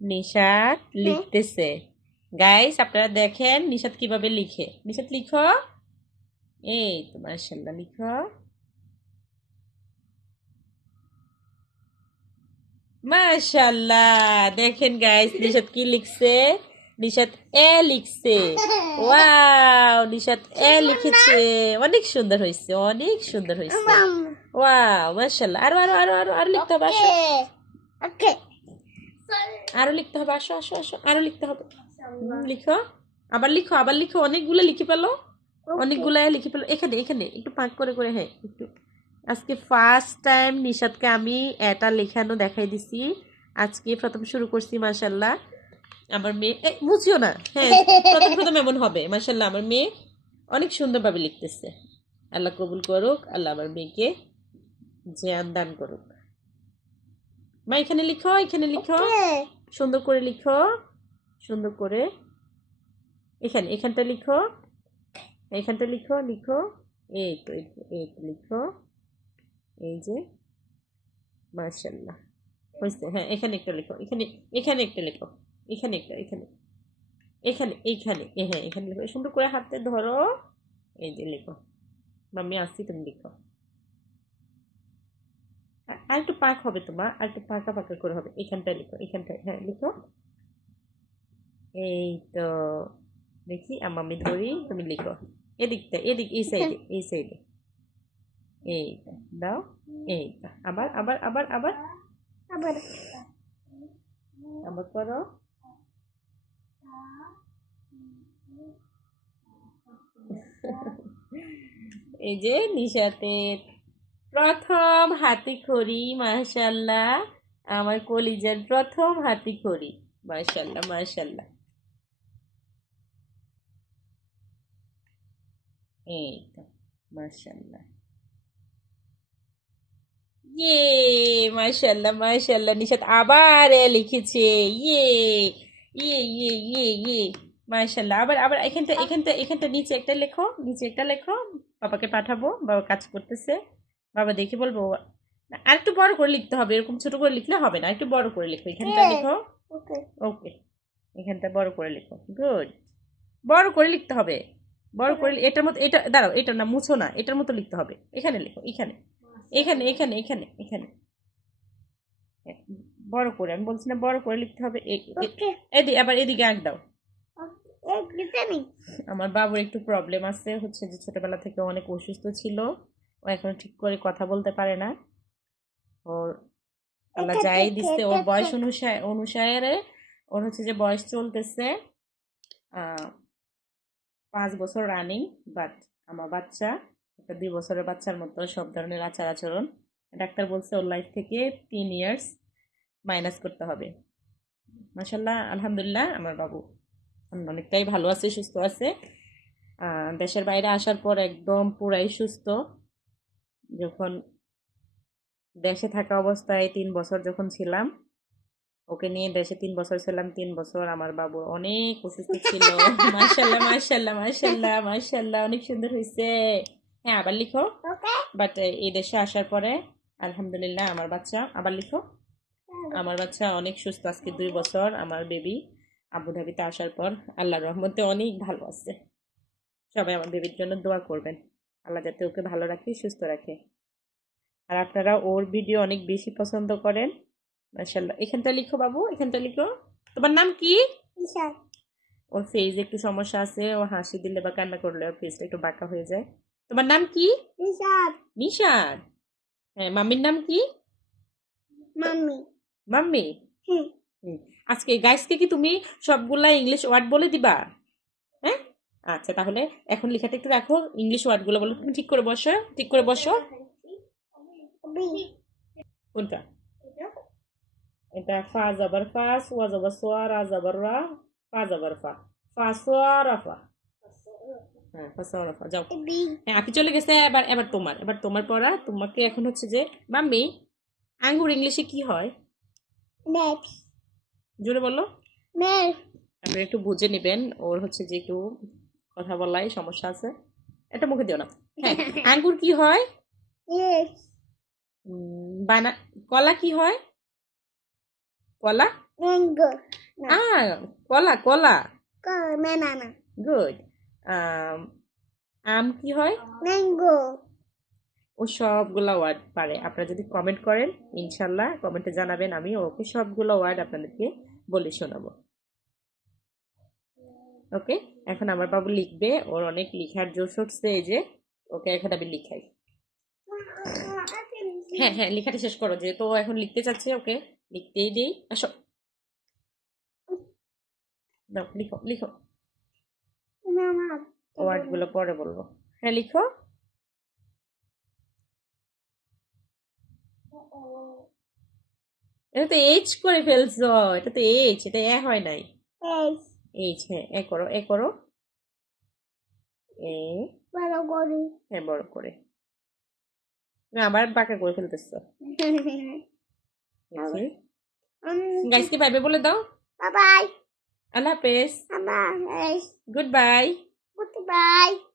নিশাত লিখতেছে। গাইস আপনারা দেখেন নিশাত কিভাবে লিখে। নিশাত লিখো। এই তো মাশাআল্লাহ লিখো। মাশাআল্লাহ দেখেন গাইস নিশাত কি লিখছে। নিশাত এ লিখছে। ওয়াও নিশাত এ লিখেছে। অনেক সুন্দর হয়েছে, অনেক সুন্দর হয়েছে। ওয়াও মাশাআল্লাহ। আরো আরো আরো আরো আরো লিখতে হবে। আসো ওকে আরো লিখতে হবে। আসো আসো আসো আরো লিখতে হবে। লিখো। আবার লিখো, আবার লিখো। অনেকগুলো লিখে পেলো, অনেকগুলো লিখে পেলো। এখানে এখানে একটু পাক করে করে। হ্যাঁ একটু। আজকে ফার্স্ট টাইম নিশাদকে আমি এটা লেখানো দেখাই দিছি। আজকে প্রথম শুরু করছি মাশাআল্লাহ। আমার মেয়ে বুঝিও না। হ্যাঁ প্রথম প্রথম এমন হবে। মাশাআল্লাহ আমার মেয়ে অনেক সুন্দরভাবে লিখতেছে। আল্লাহ কবুল করুক, আল্লাহ আমার মেয়েকে জ্ঞান দান করুক। মা এখানে লিখো, এখানে লিখো, সুন্দর করে লিখো, সুন্দর করে। এখানে এখানটা লিখো, এখানটা লিখো, লিখো। এই তো এই তো লিখো। এই যে মাশাআল্লাহ হয়েছে। হ্যাঁ এখানে একটা লিখো, এখানে এখানে একটা লিখো, এখানে একটা, এখানে এখানে এইখানে হ্যাঁ এখানে লিখো। সুন্দর করে হাতে ধরো। এই যে লিখো। মাম্মি আসছি, তুমি লিখো। আর একটু পাক হবে তোমার, আর একটু পাকা পাকা করে হবে। এখানটায় লিখো, এখানটায়। হ্যাঁ লিখো। এই তো দেখি আমি ধরি, তুমি লিখো। এদিকটা, এদিক, এই সাইডে, এই সাইডে। এইটা দাও। এইটা আবার আবার আবার আবার আবার আবার করো। এই যে নিশাতের প্রথম হাতে খড়ি। মাশাআল্লাহ আমার কলিজার প্রথম হাতে খড়ি। মাশাআল্লাহ মাশাআল্লাহ। এই তো মাশাআল্লাহ। ইয়ে মাশাআল্লাহ মাশাআল্লাহ। নিশাত আবার এ লিখেছে। ইয়ে ইয়ে ইয়ে ইয়ে ইয়ে মাশাআল্লাহ। আবার আবার এখানটা এখানটা এখানটা নিচে একটা লেখো, নিচে একটা লেখো। বাবাকে পাঠাবো, বাবা কাজ করতেছে। বাবা দেখে বলবো। না, আর একটু বড় করে লিখতে হবে, এরকম ছোট করে লিখলে হবে না। একটু বড় করে লিখো। এখানটা লিখো। ওকে ওকে এখানটা বড় করে লিখো। গুড। বড় করে লিখতে হবে। বড় করে এটার মতো, এটা দাঁড়াও, এটা না মুছো না, এটার মতো লিখতে হবে। এখানে লিখো, এখানে এখানে এখানে এখানে এখানে। বড় করে আমি বলছি না, বড় করে লিখতে হবে। এদিকে আবার, এদিকে আঁক দাও। আমার বাবুর একটু প্রবলেম আছে, হচ্ছে যে ছোটবেলা থেকে অনেক অসুস্থ ছিল। ও এখন ঠিক করে কথা বলতে পারে না। ওর আল্লাহ যাই দিচ্ছে, ওর বয়স অনুসারে ওর হচ্ছে যে বয়স চলতেছে 5 বছর রানিং। বাট আমার বাচ্চা একটা 2 বছরের বাচ্চার মতো সব ধরনের আচার আচরণ। ডাক্তার বলছে ওর লাইফ থেকে 3 ইয়ার্স মাইনাস করতে হবে। মাশাল্লাহ আলহামদুলিল্লাহ আমার বাবু অনেকটাই ভালো আছে, সুস্থ আছে। দেশের বাইরে আসার পর একদম পুরাই সুস্থ। যখন দেশে থাকা অবস্থায় 3 বছর যখন ছিলাম, ওকে নিয়ে দেশে 3 বছর ছিলাম। 3 বছর আমার বাবু অনেক অসুস্থ ছিল। মাশাল্লাহ মাশাল্লাহ মাশাল্লাহ মাশাল্লাহ অনেক সুন্দর হয়েছে। হ্যাঁ আবার লিখো। বাট এই দেশে আসার পরে আলহামদুলিল্লাহ আমার বাচ্চা, আবার লিখো, আমার বাচ্চা অনেক সুস্থ। আজকে 2 বছর আমার বেবি আবুধাবিতে আসার পর আল্লাহর রহমতে অনেক ভালো আছে। সবাই আমার বেবির জন্য দোয়া করবেন, আল্লাহ যাতে ওকে ভালো রাখে, সুস্থ রাখে। আর আপনারা ওর ভিডিও অনেক বেশি পছন্দ করেন। মাশাআল্লাহ। এখানটা লিখো বাবু, এখানটা লিখো। তোমার নাম কি? ওর ফেস একটু সমস্যা আছে, ও হাসি দিলে বা কান্না করলে ওর ফেসটা একটু বাঁকা হয়ে যায়। তোমার নাম কি? নিশাদ। হ্যাঁ মাম্মির নাম কি? Mummy mummy. হুম। আজকে গাইসকে কি তুমি সবগুলা ইংলিশ ওয়ার্ড বলে দিবা? হ্যাঁ আচ্ছা তাহলে এখন লেখাটা একটু রাখো, ইংলিশ ওয়ার্ডগুলো বলো। তুমি ঠিক করে বসো, ঠিক করে বসো। কোনটা? এটা ফা জবর ফাস, ওয়া জবর সোয়া, রা জবর রা, ফা জবর ফা, ফা সোয়া রাফা। হ্যাঁ ফা সোয়া রাফা। যাও। হ্যাঁ আপনি চলে গেছে। এবার এবার তোমার, এবার তোমার পড়া। তোমাকে এখন হচ্ছে যে মাম্মি আঙ্গুর ইংলিশে কি হয়? জোরে বলো। আপনি একটু বুঝে নেবেন, ওর হচ্ছে যে একটু কথা বলায় সমস্যা আছে। এটা মুখে দিও না। হ্যাঁ আঙ্গুর কি হয়? বানা কলা কি হয়? কলা Mango. No. কলা কলা Go. Banana. গুড আম কি হয় Mango. ও সবগুলা ওয়ার্ড পারে আপনারা যদি কমেন্ট করেন ইনশাল্লাহ কমেন্টে জানাবেন আমি ওকে সবগুলো ওয়ার্ড আপনাদেরকে বলে শোনাবো ওকে এখন আমার বাবু লিখবে ওর অনেক লিখার জোশ উঠছে এই যে ওকে এখন আমি লিখাই হ্যাঁ হ্যাঁ লেখাটা শেষ করো যেহেতু ও এখন লিখতে চাচ্ছে ওকে লিখতেই দেই আসো দাও লিখো লিখো Mama. ওয়ার্ড গুলো পরে বলবো হ্যাঁ লিখো এটা তো এইচ করে ফেলছো এটা তো এইচ এটা এ হয় নাই Yes. এইচ হ্যাঁ এ করো এ Baro gori. হ্যাঁ বড় করে না আবার বাঁকা করে ফেলতেছো গাইসকে বাই বাই বলে দাও Bye bye. আল্লাহ হাফেজ Bye bye. Good bye Goodbye.